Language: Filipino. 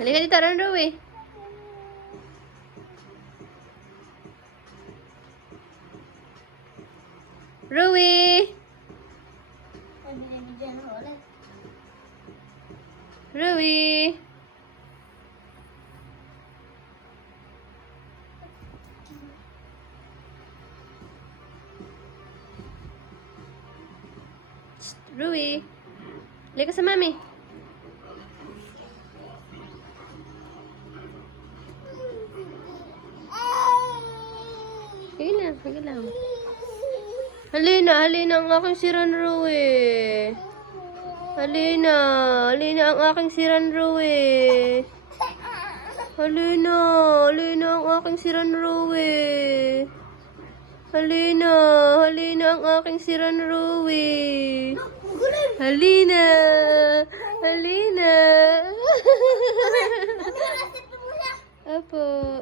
Halika dito, Rui. Rui! Rui! Rui! Halika sa mami. Sige lang. Halina ang aking si Rui. Halina ang aking si Rui. Halina ang aking si Rui. Halina ang aking si Rui. Halina. Apo.